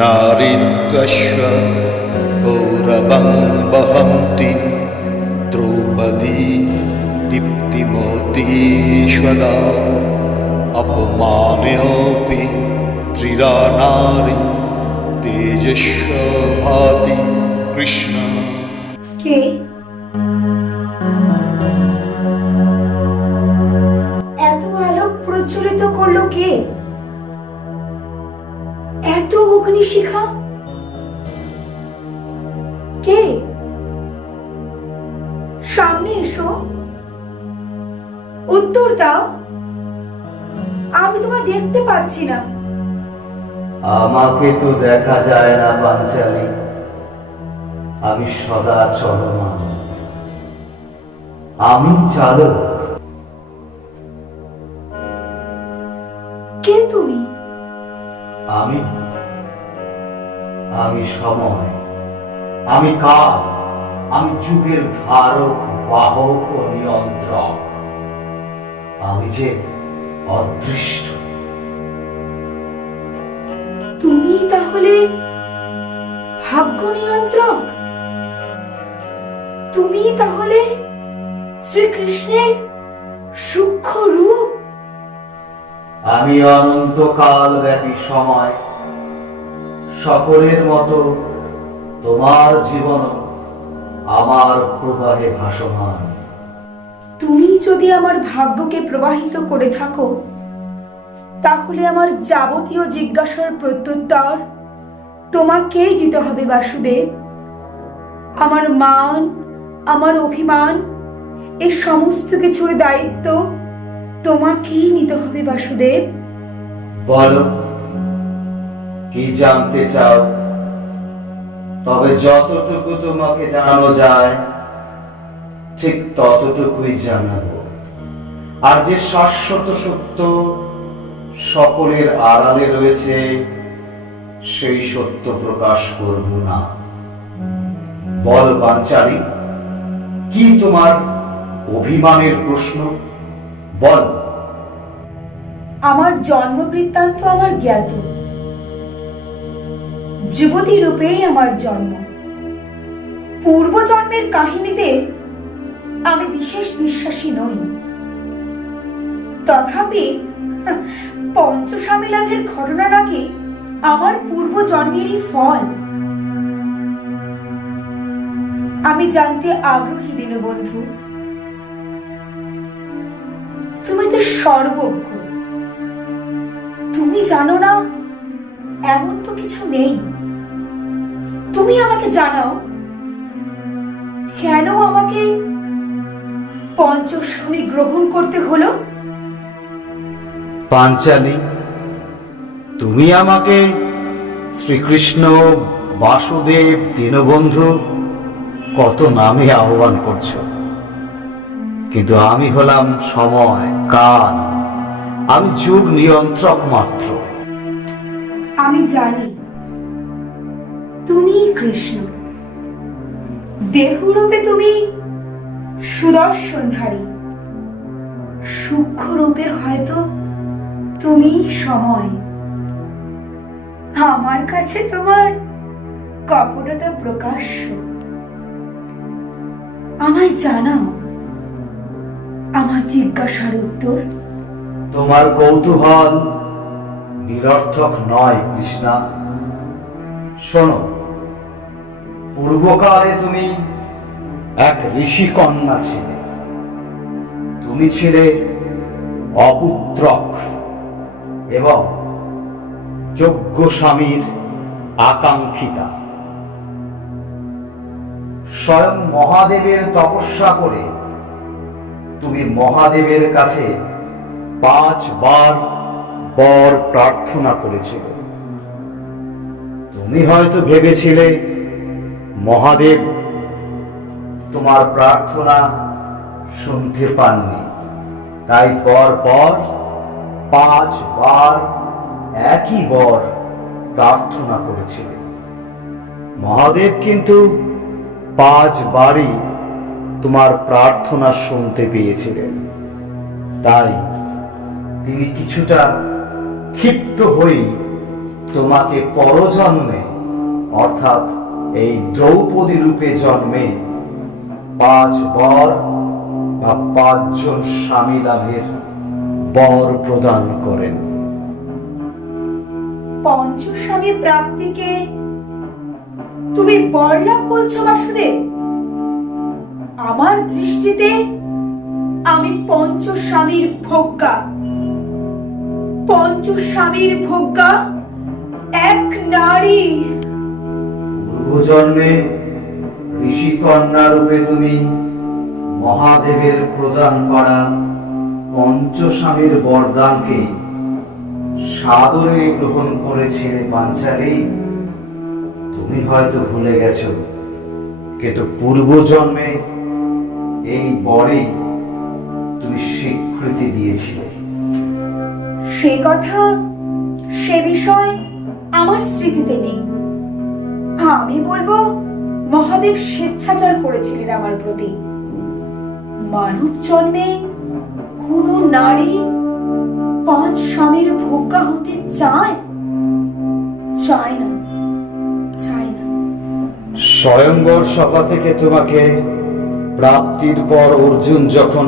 नारीत्वश्व गौरवं वहन्ति द्रौपदी दीप्तिमतीश्वदा अपमानेऽपि त्रिरा नारी तेजस्व भाति कृष्ण। কে এত আলো প্রজ্বলিত করলো? কে এত অগ্নিশিখা? কে? সামনে এসো, উত্তর দাও। আমি তোমায় দেখতে পাচ্ছি না। আমাকে তো দেখা যায় না পাঞ্চালী, আমি সদা চলমান, আমি চালক। কে তুমি? আমি আমি সময়, আমি কাল, আমি যুগের ধারক, বাহক ও নিয়ন্ত্রক। আমি যে অদৃষ্ট। তুমি তাহলে ভাগ্য নিয়ন্ত্রক? তুমি তাহলে শ্রীকৃষ্ণের সূক্ষ্ম রূপ? আমি অনন্তকাল ব্যাপী সময়, সকলের মতো তোমার জীবন আমার প্রবাহে ভাসমান। তুমি যদি আমার ভাগ্যকে প্রবাহিত করে থাকো, তাহলে আমার যাবতীয় জিজ্ঞাসার প্রত্যুত্তর তোমাকেই দিতে হবে বাসুদেব। আমার মান, আমার অভিমান, এই সমস্ত কিছুর দায়িত্ব তোমাকেই নিতে হবে বাসুদেব। বলো, কি জানতে চাও? তবে যতটুকু তোমাকে জানানো যায় ঠিক ততটুকুই জানাবো। আর যে শাশ্বত সত্য সকলের আড়ালে রয়েছে, সেই সত্য প্রকাশ করব না। বল পাঞ্চালী, কি তোমার অভিমানের প্রশ্ন? বল। আমার জন্ম বৃত্তান্ত আমার জ্ঞাত। যুবতী রূপেই আমার জন্ম। পূর্বজন্মের কাহিনীতে আমি বিশেষ বিশ্বাসী নই। তথাপি পঞ্চস্বামী লাভের ঘটনা নাকি আমার পূর্বজন্মেরই ফল। আমি জানতে আগ্রহী দীনবন্ধু। তুমি তো সর্বজ্ঞ। তুমি জানো না এমন তো কিছু নেই। তুমি আমাকে জানাও, কেন আমাকে পঞ্চস্বামী গ্রহণ করতে হলো? পাঞ্চালী, তুমি আমাকে শ্রীকৃষ্ণ, বাসুদেব, দীনবন্ধু কত নামে আহ্বান করছো, কিন্তু আমি হলাম সময়, কাল, আমি যুগ নিয়ন্ত্রক মাত্র। আমি জানি তুমি কৃষ্ণ। দেহরূপে তুমি সুদর্শনধারী, সূক্ষ্ম রূপে হয়তো তুমি সময়। আমার কাছে তোমার কপটতা প্রকাশ্য। আমায় জানাও আমার জিজ্ঞাসার উত্তর। তোমার কৌতূহল নিরর্থক নয় কৃষ্ণা। শোনো, পূর্বকালে তুমি এক ঋষি কন্যা ছিলে। তুমি ছিলে অপুত্রক এবং যোগ্য স্বামীর আকাঙ্ক্ষিতা। স্বয়ং মহাদেবের তপস্যা করে তুমি মহাদেবের কাছে 5 বার বর প্রার্থনা করেছিল। তুমি হয়তো ভেবেছিলে মহাদেব তোমার প্রার্থনা শুনতে পাননি, তাই পর পর 5 বার একই বর প্রার্থনা করেছিলে। মহাদেব কিন্তু 5 বারই তোমার প্রার্থনা শুনতে পেয়েছিলেন। তাই তিনি কিছুটা ক্ষিপ্ত হয়ে তোমাকে পরজন্মে অর্থাৎ এই দ্রৌপদী রূপে জন্মে 5 বর বা 5 জন স্বামী লাভের বর প্রদান করেন। পঞ্চস্বামী প্রাপ্তিকে তুমি বরলাভ বলছো বাসুদেব? আমার দৃষ্টিতে আমি পঞ্চস্বামীর ভোগ্যা। পঞ্চস্বামীর ভোগ্যা এক নারী। পূর্বজন্মে ঋষিকন্যা রূপে তুমি মহাদেবের প্রদান করা পঞ্চস্বামীর বরদানকে সাদরে গ্রহণ করেছিলে পাঞ্চালী। তুমি হয়তো ভুলে গেছো, কিন্তু পূর্বজন্মে এই বরে তুমি স্বীকৃতি দিয়েছিলে। সে কথা, সে বিষয় আমার স্মৃতিতে নেই। আমি বলবো মহাদেব স্বেচ্ছাচার করেছিলেন আমার প্রতি। মানব জন্মে কোন নারী 5 স্বামীর ভোগ্যা হতে চায়? চায় না, চায় না। স্বয়ংবর সভা থেকে তোমাকে প্রাপ্তির পর অর্জুন যখন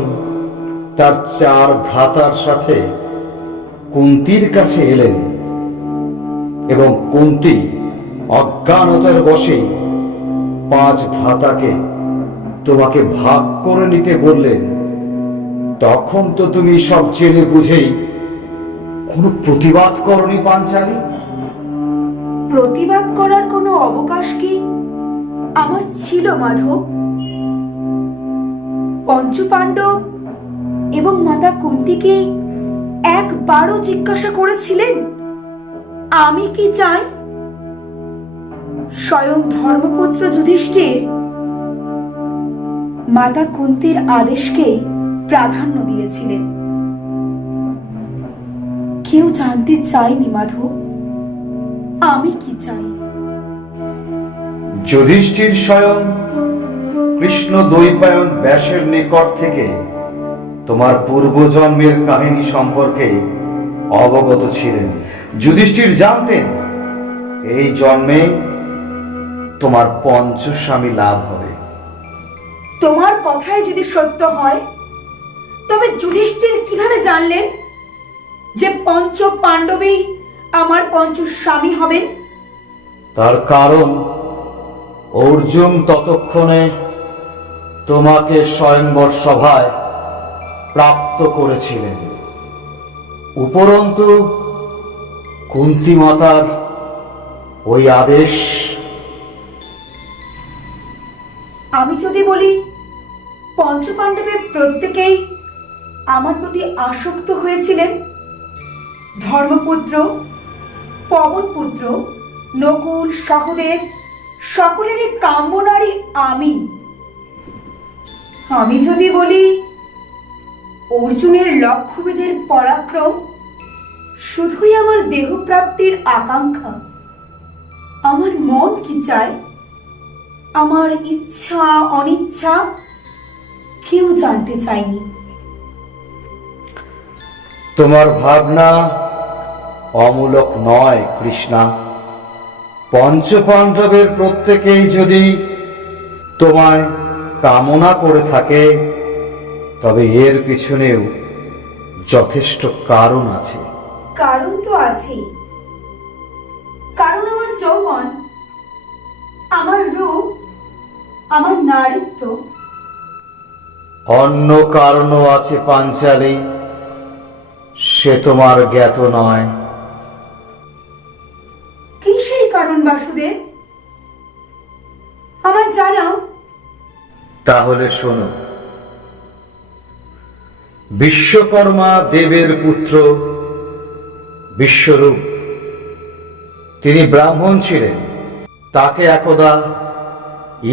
তার 4 ভ্রাতার সাথে কুন্তির কাছে এলেন এবং কুন্তি অজ্ঞানতার বশে 5 ভ্রাতাকে তোমাকে ভাগ করে নিতে বললেন, তখন তো তুমি সব জেনে বুঝেই কোনো প্রতিবাদ করনি পাঞ্চালী। প্রতিবাদ করার কোনো অবকাশ কি আমার ছিল মাধব? পঞ্চপাণ্ডব এবং মাতা কুন্তিকে একবারও জিজ্ঞাসা করেছিলেন আমি কি চাই? স্বয়ং ধর্মপুত্র যুধিষ্ঠির মাতা কুন্তির আদেশকে প্রাধান্য দিয়েছিলেন। কেউ জানতে চায়নি মাধব আমি কি চাই। যুধিষ্ঠির স্বয়ং কৃষ্ণ দ্বৈপায়ন ব্যাসের নিকট থেকে তোমার পূর্বজন্মের কাহিনী সম্পর্কে অবগত ছিলেন। যুধিষ্ঠির জানতেন এই জন্মে তোমার পঞ্চস্বামী লাভ হবে। তোমার কথায় যদি সত্য হয় তবে যুধিষ্ঠির কিভাবে জানলেন যে 5 পাণ্ডবই আমার পঞ্চস্বামী হবেন? তার কারণ অর্জুন ততক্ষণে তোমাকে স্বয়ংবর সভায় প্রাপ্ত করেছিলেন। উপরন্তু কুন্তী মাতার ওই আদেশ। আমি যদি বলি পঞ্চপাণ্ডবের প্রত্যেকেই আমার প্রতি আসক্ত হয়েছিলেন, ধর্মপুত্র, পবনপুত্র, নকুল, সহদেব সকলেরই কাম্য নারী আমি। আমি যদি বলি অর্জুনের লক্ষ্যভেদের পরাক্রম শুধুই আমার দেহপ্রাপ্তির আকাঙ্ক্ষা, আমার মন কি চায়, আমার ইচ্ছা অনিচ্ছা কেউ জানতে চায়নি। তোমার ভাবনা অমূলক নয় কৃষ্ণা। পঞ্চপাণ্ডবের প্রত্যেকেই যদি তোমায় কামনা করে থাকে তবে এর পিছনেও যথেষ্ট কারণ আছে। কারণ তো আছেই। কারণ আমার যৌবন, আমার রূপ, আমার নারীত্ব। অন্য কারণও আছে পাঞ্চালী, সে তোমার জ্ঞাত নয়। কি সেই কারণ বাসুদেব? আমায় জানাও। তাহলে শোনো। বিশ্বকর্মা দেবের পুত্র বিশ্বরূপ, তিনি ব্রাহ্মণ ছিলেন। তাকে একদা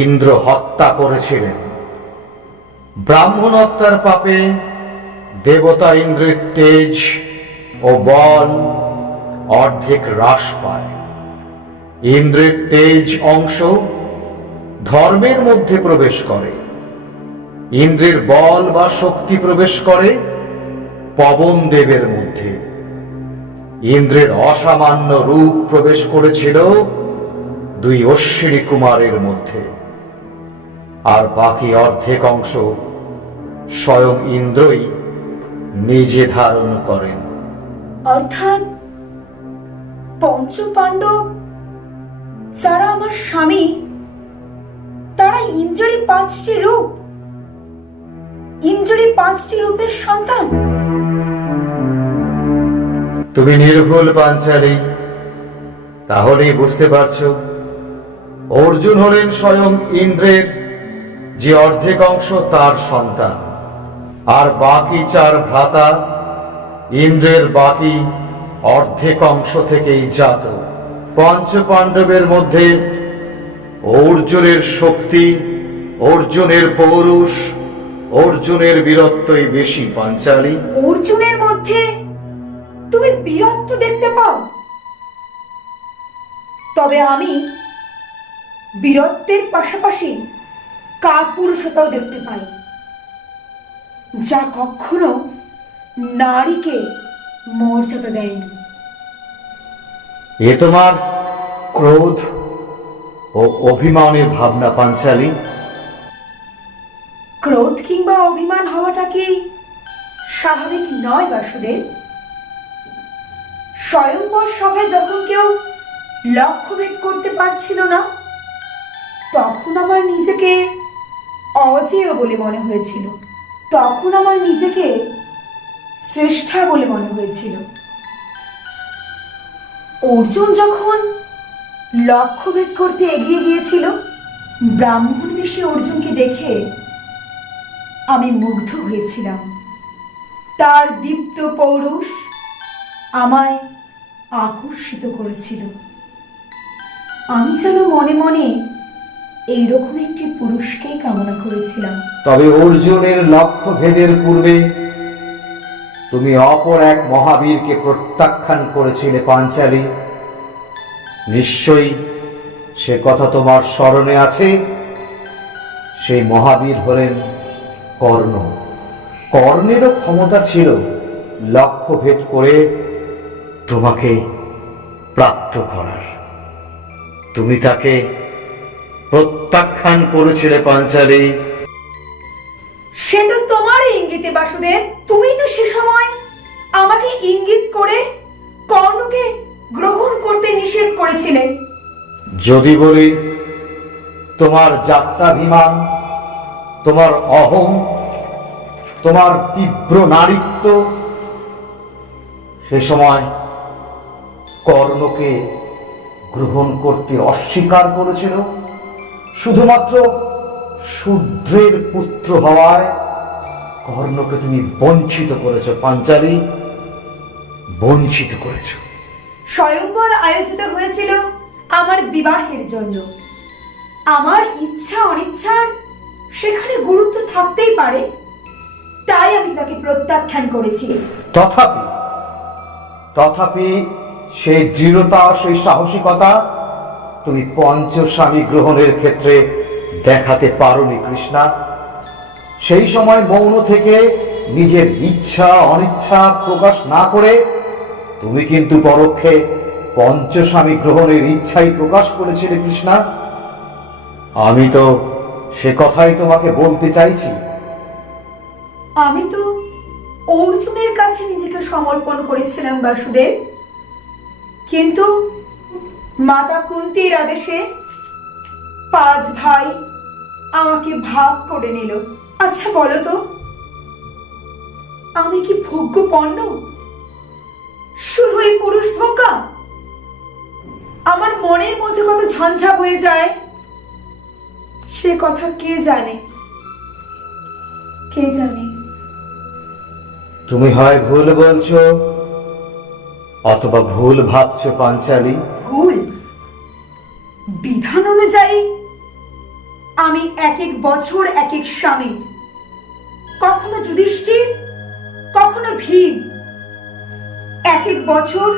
ইন্দ্র হত্যা করেছিলেন। ব্রাহ্মণ হত্যার পাপে দেবতা ইন্দ্রের তেজ ও বল অর্ধেক হ্রাস পায়। ইন্দ্রের তেজ অংশ ধর্মের মধ্যে প্রবেশ করে, ইন্দ্রের বল বা শক্তি প্রবেশ করে পবন দেবের মধ্যে। ইন্দ্রের অসামান্য রূপ প্রবেশ করেছিল দুই অশ্বিনী কুমারের মধ্যে, আর বাকি অর্ধেক অংশ স্বয়ং ইন্দ্রই নিজে ধারণ করেন। অর্থাৎ পঞ্চপাণ্ডব যারা আমার স্বামী, তারা ইন্দ্রেরই 5টি রূপ, ইন্দ্রেরই 5টি রূপের সন্তান। তুমি নির্ভুল পাঞ্চালী, তাহলেই বুঝতে পারছো অর্জুন হলেন স্বয়ং ইন্দ্রের যে অর্ধেক অংশ তার সন্তান, আর বাকি 4 ভ্রাতা ইন্দ্রের বাকি অর্ধেক অংশ থেকেই জাত। পঞ্চপাণ্ডবের মধ্যে অর্জুনের শক্তি, অর্জুনের পৌরুষ, অর্জুনের বীরত্বই বেশি পাঞ্চালী। অর্জুনের মধ্যে তুমি বীরত্ব দেখতে পাও? তবে আমি বীরত্বের পাশাপাশি কাপুরুষতাও দেখতে পাই, যা কখনো নারীকে মর্যাদা দেয়নি। এ তোমার ক্রোধ ও অভিমানের ভাবনা পাঞ্চালী। ক্রোধ কিংবা অভিমান হওয়াটা কি স্বাভাবিক নয় বাসুদেব? স্বয়ংবর সভায় যখন কেউ লক্ষ্যভেদ করতে পারছিল না, তখন আমার নিজেকে অজেয় বলে মনে হয়েছিল, তখন আমার নিজেকে শ্রেষ্ঠা বলে মনে হয়েছিল। অর্জুন যখন লক্ষ্যভেদ করতে এগিয়ে গিয়েছিল, ব্রাহ্মণ বেশে অর্জুনকে দেখে আমি মুগ্ধ হয়েছিলাম। তার দীপ্ত পৌরুষ আমায় আকর্ষিত করেছিল। আমি যেন মনে মনে এইরকম একটি পুরুষকেই কামনা করেছিলাম। তবে অর্জুনের লক্ষ্য ভেদের পূর্বে তুমি অপর এক মহাবীরকে প্রত্যাখ্যান করেছিলে পাঞ্চালী। নিশ্চয়ই সে কথা তোমার স্মরণে আছে। সেই মহাবীর হলেন কর্ণ। কর্ণেরও ক্ষমতা ছিল লক্ষ্য ভেদ করে তোমাকে প্রাপ্ত করার। তুমি তাকে প্রত্যাখ্যান করেছিলে পাঞ্চালী। সে তো তোমারই ইঙ্গিতে বাসুদেব। তুমি তো সে সময় আমাকে ইঙ্গিত করে কর্ণকে গ্রহণ করতে নিষেধ করেছিলে। যদি বলি তোমার যাত্রাভিমান, তোমার অহং, তোমার তীব্র নারীত্ব সে সময় কর্ণকে গ্রহণ করতে অস্বীকার করেছিল। শুধুমাত্র শূদ্রের পুত্র হওয়ায় কর্ণকে তুমি বঞ্চিত করেছ পাঞ্চালী, বঞ্চিত করেছ। স্বয়ংবর আয়োজিত হয়েছিল আমার বিবাহের জন্য। আমার ইচ্ছা অনিচ্ছার সেখানে গুরুত্ব থাকতেই পারে, তাই আমি তাকে প্রত্যাখ্যান করেছি। তথাপি তথাপি সেই দৃঢ়তা, সেই সাহসিকতা তুমি পঞ্চস্বামী গ্রহণের ক্ষেত্রে দেখাতে পারোনি কৃষ্ণা। সেই সময় মৌন থেকে নিজের ইচ্ছা অনিচ্ছা প্রকাশ না করে তুমি কিন্তু পরোক্ষে পঞ্চস্বামী গ্রহণের ইচ্ছাই প্রকাশ করেছিলে কৃষ্ণা। আমি তো সে কথাই তোমাকে বলতে চাইছি। আমি তো অর্জুনের কাছে নিজেকে সমর্পণ করেছিলাম বাসুদেব, কিন্তু মাতা কুন্তির আদেশে 5 ভাই আমাকে ভাগ করে নিল। আচ্ছা বলো তো, আমি কি ভোগ্যপণ্য? শুধুই পুরুষ ভোগ্যা? আমার মনের মধ্যে কত ঝঞ্ঝা বয়ে যায় সে কথা কে জানে, কে জানে। তুমি হয় ভুল বলছো অথবা ভুল ভাবছো পাঞ্চালী। ভুল? বিধান অনুযায়ী আমি এক এক বছর এক এক স্বামীর, কখনো যুধিষ্ঠির, কখনো ভীম। এক এক বছর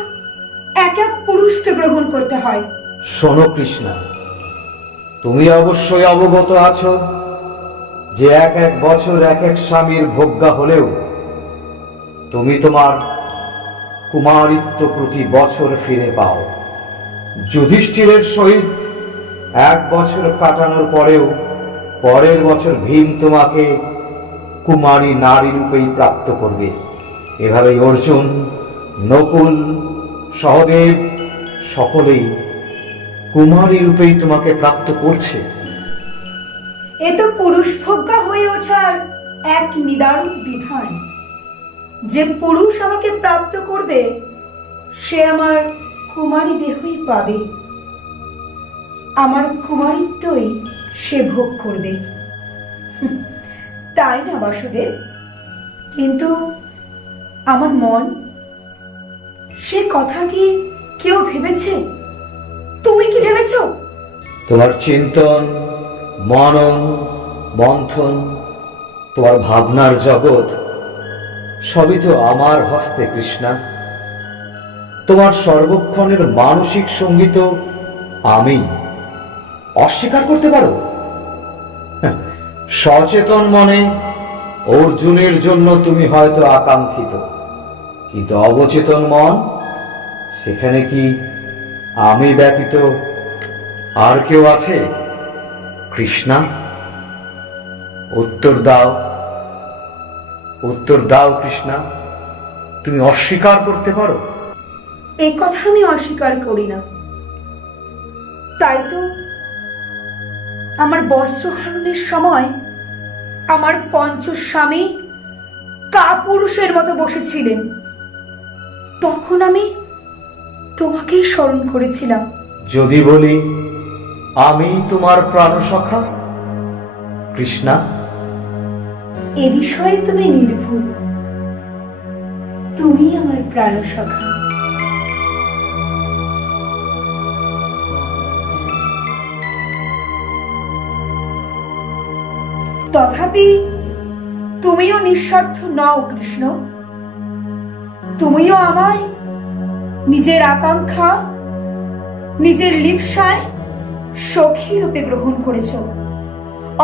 এক এক পুরুষকে গ্রহণ করতে হয়। শোনো কৃষ্ণা, তুমি অবশ্যই অবগত আছো যে এক এক বছর এক এক স্বামীর ভোগ্যা হলেও তুমি তোমার কুমারিত্ব প্রতি বছর ফিরে পাও। যুধিষ্ঠিরের সহিত 1 বছর কাটানোর পরেও পরের বছর ভীম তোমাকে কুমারী নারী রূপেই প্রাপ্ত করবে। এভাবেই অর্জুন, নকুল, সহদেব সকলেই কুমারী রূপেই তোমাকে প্রাপ্ত করছে। এ তো পুরুষ ভোগ্যা হয়ে ওঠার এক নিদারুণ বিধান। যে পুরুষ আমাকে প্রাপ্ত করবে সে আমার কুমারী দেহই পাবে, আমার কুমারিত্বই সে ভোগ করবে। তাই না বাসুদেব? কিন্তু আমার মন, সে কথা কি কেউ ভেবেছে? তুমি কি ভেবেছো? তোমার চিন্তন, মনন, মন্থন, তোমার ভাবনার জগৎ সবই তো আমার হস্তে কৃষ্ণা। তোমার সর্বক্ষণের মানসিক সঙ্গীত আমি। অস্বীকার করতে পারো? সচেতন মনে অর্জুনের জন্য তুমি হয়তো আকাঙ্ক্ষিত, কিন্তু অবচেতন মন, সেখানে কি আমি ব্যতীত আর কেউ আছে কৃষ্ণা? উত্তর দাও, উত্তর দাও কৃষ্ণা। তুমি অস্বীকার করতে পারো? এই কথা আমি অস্বীকার করি না। তাই তো আমার বস্ত্রহরণের সময় আমার পঞ্চস্বামী কাপুরুষের মতো বসেছিলেন, তখন আমি তোমাকেই স্মরণ করেছিলাম। যদি বলি আমি তোমার প্রাণসখা কৃষ্ণা? এ বিষয়ে তুমি নির্ভুল, তুমি আমার প্রাণসখা। তথাপি তুমিও নিঃস্বার্থ নও কৃষ্ণ। তুমিও আমায় নিজের আকাঙ্ক্ষা, নিজের লিপ্সায় সখী রূপে গ্রহণ করেছ।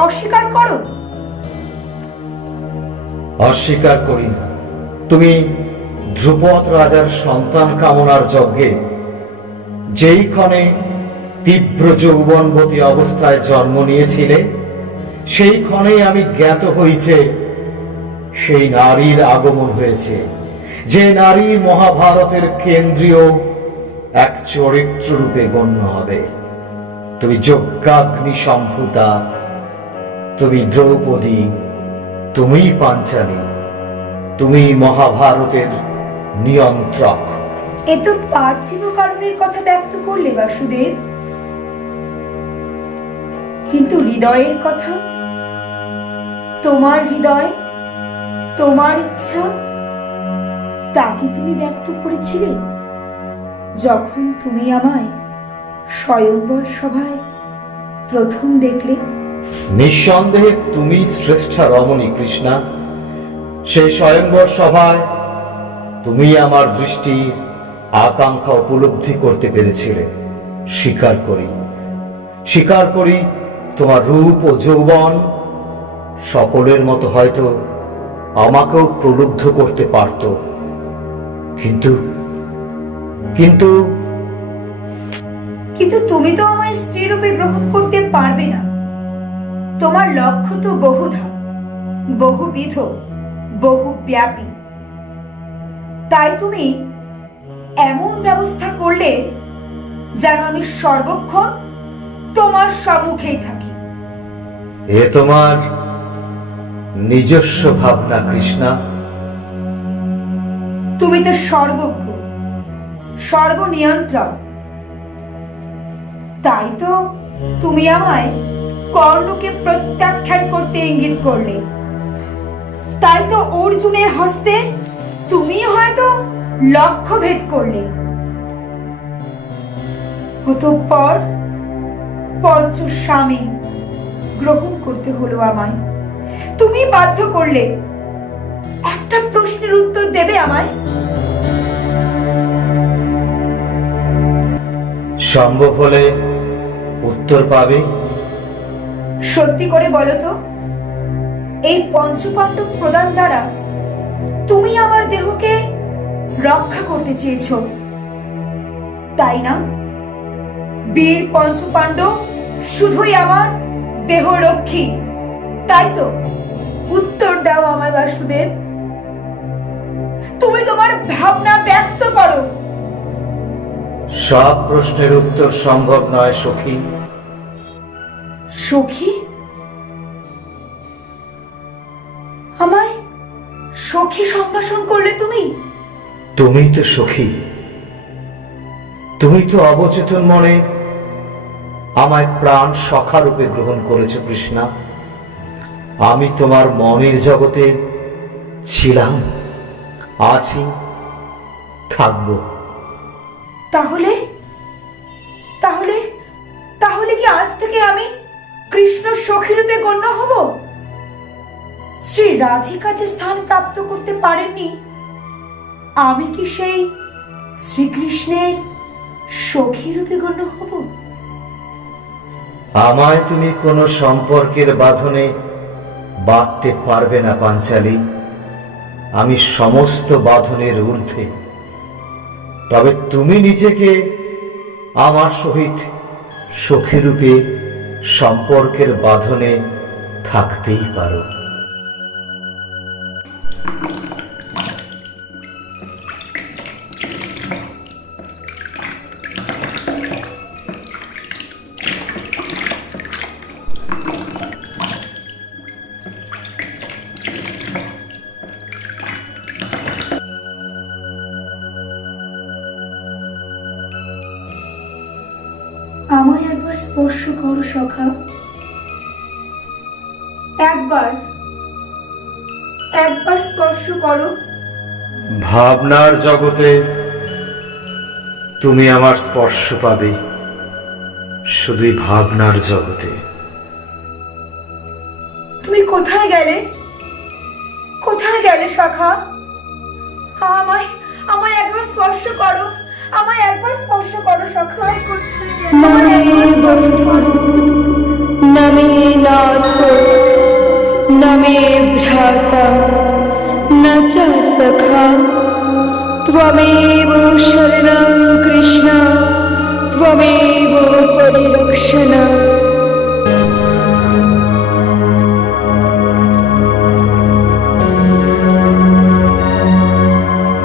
অস্বীকার করো? অস্বীকার করি না। তুমি ধ্রুপদ রাজার সন্তান কামনার যজ্ঞে যেই ক্ষণে তীব্র যৌবনবতী অবস্থায় জন্ম নিয়েছিলে, সেই ক্ষণেই আমি জ্ঞাত হইছে সেই নারীর আগমন হয়েছে, যে নারী মহাভারতের কেন্দ্রীয় এক চরিত্র রূপে গণ্য হবে। তুমি যজ্ঞাগ্নি সম্ভূতা, তুমি দ্রৌপদী, তুমি পাঞ্চালী, তুমি মহাভারতের নিয়ন্ত্রক। এ তো পার্থিব কারণের কথা ব্যক্ত করলে বাসুদেব, কিন্তু হৃদয়ের কথা, তোমার হৃদয়, তোমার ইচ্ছা, তা কি তুমি ব্যক্ত করেছিলে যখন তুমি আমায় স্বয়ম্বর সভায় প্রথম দেখলে? নিঃসন্দেহে তুমি শ্রেষ্ঠা রমণী কৃষ্ণা। সেই স্বয়ম্বর সভায় তুমি আমার দৃষ্টির আকাঙ্ক্ষা উপলব্ধি করতে পেরেছিলে। স্বীকার করি, স্বীকার করি, তোমার রূপ ও যৌবন সকলের মতো হয়তো আমাকেও প্রলুব্ধ করতে পারত, কিন্তু কিন্তু কিন্তু তুমি তো আমায় স্ত্রী রূপে গ্রহণ করতে পারবে না। তোমার লক্ষ্য তো বহুধা, বহুবিধ, বহুব্যাপী। তাই তুমি এমন ব্যবস্থা করলে যেন আমি সর্বক্ষণ তোমার সম্মুখেই থাকি। এ তোমার নিজস্ব ভাবনা কৃষ্ণা। তুমি তো সর্বজ্ঞ, সর্বনিয়ন্ত্রক। তাই তো তুমি আমায় কর্ণকে প্রত্যাখ্যান করতে ইঙ্গিত করলে। তাই তো অর্জুনের হস্তে তুমি হয়তো লক্ষ্যভেদ করলে। অতঃপর পঞ্চস্বামী গ্রহণ করতে হলো আমায়। তুমি বাধ্য করলে। একটা প্রশ্নের উত্তর দেবে আমায়? সম্ভব হলে উত্তর পাবে। সত্যি করে বলো তো, এই পঞ্চপাণ্ডব প্রদান দ্বারা তুমি আমার দেহকে রক্ষা করতে চেয়েছ, তাই না? বীর পঞ্চপাণ্ডব শুধুই আমার দেহরক্ষী, তাই তো? উত্তর দাও আমায় বাসুদেব, তুমি তোমার ভাবনা ব্যক্ত করো। সব প্রশ্নের উত্তর সম্ভব নয় সখী। সখী? আমায় সখী সম্ভাষণ করলে তুমি? তুমি তো সখী, তুমি তো অবচেতন মনে আমায় প্রাণ সখা রূপে গ্রহণ করেছো কৃষ্ণা। আমি তোমার মনের জগতে ছিলাম, আছি, থাকবো। তাহলে তাহলে তাহলে কি আজ থেকে আমি কৃষ্ণ সখী রূপে গণ্য হব? শ্রী রাধিকা যে স্থান প্রাপ্ত করতে পারেননি, আমি কি সেই শ্রীকৃষ্ণের সখী রূপে গণ্য হব? আমায় তুমি কোনো সম্পর্কের বাঁধনে বাঁধতে পারবে না পাঞ্চালী। আমি সমস্ত বাঁধনের ঊর্ধ্বে। তবে তুমি নিজেকে আমার সহিত সখী রূপে সম্পর্কের বাঁধনে থাকতেই পারো। আমায় একবার স্পর্শ করো সখা, একবার একবার স্পর্শ করো। ভাবনার জগতে তুমি আমার স্পর্শ পাবে, শুধুই ভাবনার জগতে। তুমি কোথায় গেলে? কোথায় গেলে সখা? আমায় আমায় একবার স্পর্শ করো, আমায় একবার স্পর্শ করো সখা। কোথায় গেলে? আমায় একবার স্পর্শ করো। न मे नाथो न मे भ्राता न च सखा त्वमेव शरणं कृष्ण त्वमेव परिरक्षण।